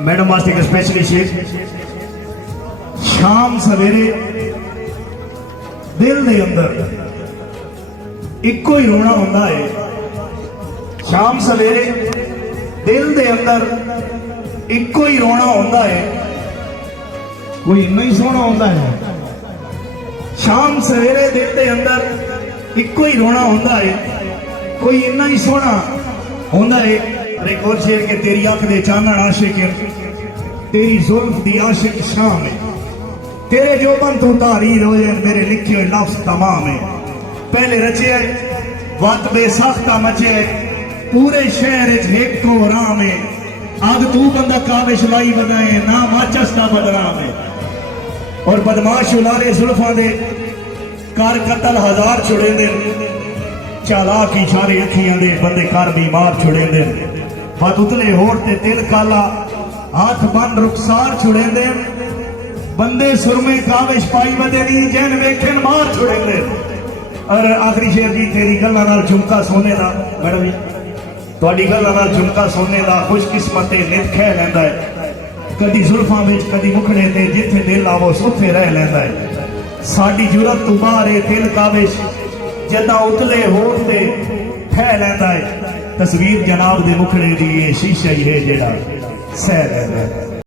Madam वास्ते एक specially शेर। शाम सवेरे दिल दे अंदर इको ही रोना होंदा है। शाम सवेरे दिल दे अंदर इको ही रोना होंदा है। कोई इन्ना ही सोना होंदा है। शाम सवेरे दिल दे अंदर इको ही रोना होंदा है। कोई इन्ना ही सोना होंदा है। अरे एक और शेर के तेरी अख दे चानन आशिक तेरी जुल्फ दी आशिक शाम है। तेरे जो बन तू तारीर हो जाए मेरे लिखे हुए लफ्ज तमाम है। पहले रचे वत बेसाख्ता मचे पूरे शहर एक को राम है। अग तू बंदा काबिश लाई बनाए ना माचस का बदनाम है। और बदमाश उलारे जुल्फा दे कर कतल हजार छुड़े दे। चालाक इशारे अखियां दे बंदे कर बीमार छुड़े दे। बद उतले होठ ते तिल काला हाथ बन रुखसार छुड़े दे। बंदे सुरमे काविश पाई बदे नहीं जैन वेखन मार छुड़े दे। और आखिरी शेर जी तेरी गल्लां नाल झुमका सोने दा मैडम जी तुहाडी गल्लां नाल झुमका सोने दा खुशकिस्मत नित खै लैंदा है। कदी जुल्फां विच कदी मुखड़े ते जिथे दिल आवो उत्थे रह लैंदा है। साडी जुरत तू बाहर है दिल काविश जदा उतले होठ ते ठह लैंदा है। तस्वीर जनाब दे मुखड़े दी शीशा ही है जेड़ा सह लैंदा है।